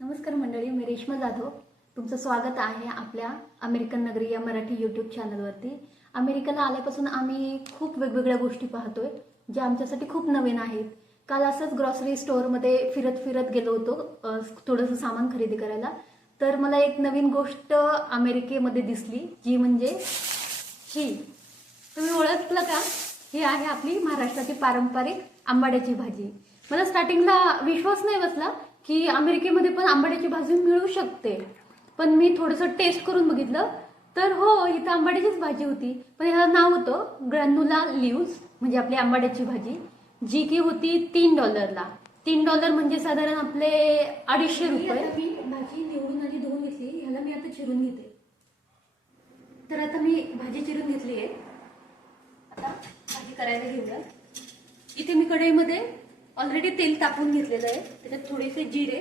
नमस्कार मंडळी मी रेश्मा जाधव. तुमचं स्वागत आहे आपल्या अमेरिकन नगरी या मराठी यूट्यूब चॅनलवरती अमेरिकेला आल्यापासून आम्ही खूप वेगवेगळ्या गोष्टी पाहतोय ज्या आमच्यासाठी खूप नवीन आहेत. काल असंच ग्रॉसरी स्टोअरमध्ये फिरत फिरत गेलो होतो थोडंसं सामान खरेदी करायला. तर मला एक नवीन गोष्ट अमेरिकेमध्ये दिसली जी म्हणजे ही. तुम्ही ओळखलं का? ही आहे आपली महाराष्ट्राची पारंपरिक आंबाड्याची भाजी. मला स्टार्टिंगला विश्वास नाही बसला की अमेरिकेमध्ये पण आंबाड्याची भाजी मिळू शकते. पण मी थोडंसं टेस्ट करून बघितलं तर हो इथं आंबाड्याचीच भाजी होती. पण ह्याला नाव होतं ग्रॅन्युला लिव्ज म्हणजे आपली आंबाड्याची भाजी जी की होती तीन डॉलरला. तीन डॉलर म्हणजे साधारण आपले अडीचशे रुपये. मी भाजी निवडून आधी धुवून घेतली ह्याला मी आता चिरून घेते. तर आता मी भाजी चिरून घेतली आहे. आता भाजी करायला घेऊया. इथे मी कढईमध्ये ऑलरेडी तेल तापवून घेतलेलं आहे. त्यात थोडेसे जिरे.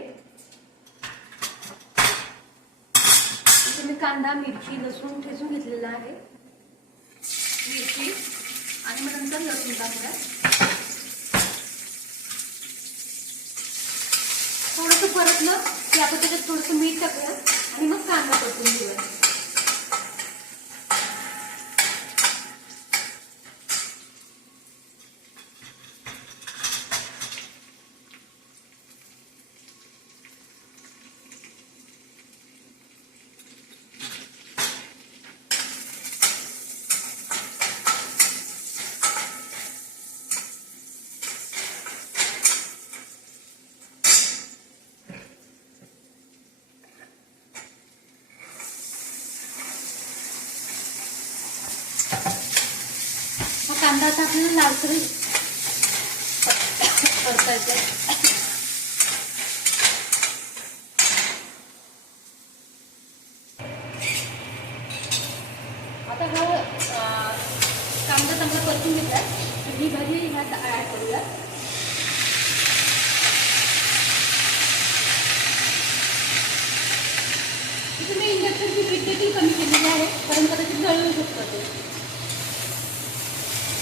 मी कांदा मिरची लसूण ठेचून घेतलेला आहे. मिरची आणि मग नंतर लसूण टाकूया. थोडंसं परतलं की आपण त्याच्यात थोडंसं मीठ टाकूया आणि मग कांदा परतून घेऊया. आता आपल्याला लालसर परतायचा आता हा अं, कांदा चांगला परतून घेतला ही भाजी ह्यात ऍड करूया. तुम्ही मी इंडक्शनची हीट देखील कमी केलेली आहे कारण कदाचित जळू शकतं ते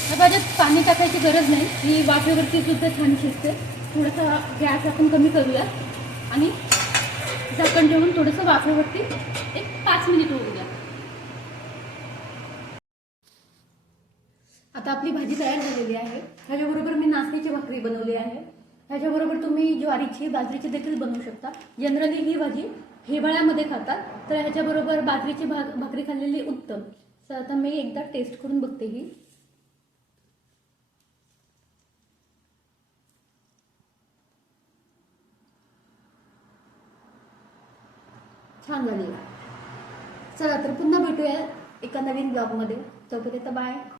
या भाज्यात पाणी टाकायची गरज नाही. ही वाफेवरती सुद्धा छान शिजते. थोडासा गॅस आपण कमी करूया. आणि झाकण ठेवून थोडंसं वाफेवरती एक पाच मिनिट होऊ द्या आता आपली भाजी तयार झालेली आहे. ह्याच्याबरोबर मी नाचणीची भाकरी बनवली आहे. ह्याच्याबरोबर तुम्ही ज्वारीची बाजरीची देखील बनवू शकता. जनरली ही भाजी हिवाळ्यामध्ये खातात. तर ह्याच्याबरोबर बाजरीची भा भाकरी खाल्लेली उत्तम. तर आता मी एकदा टेस्ट करून बघते ही. छान झाली. चला तर पुन्हा भेटूया एका नवीन ब्लॉगमध्ये तोपर्यंत बाय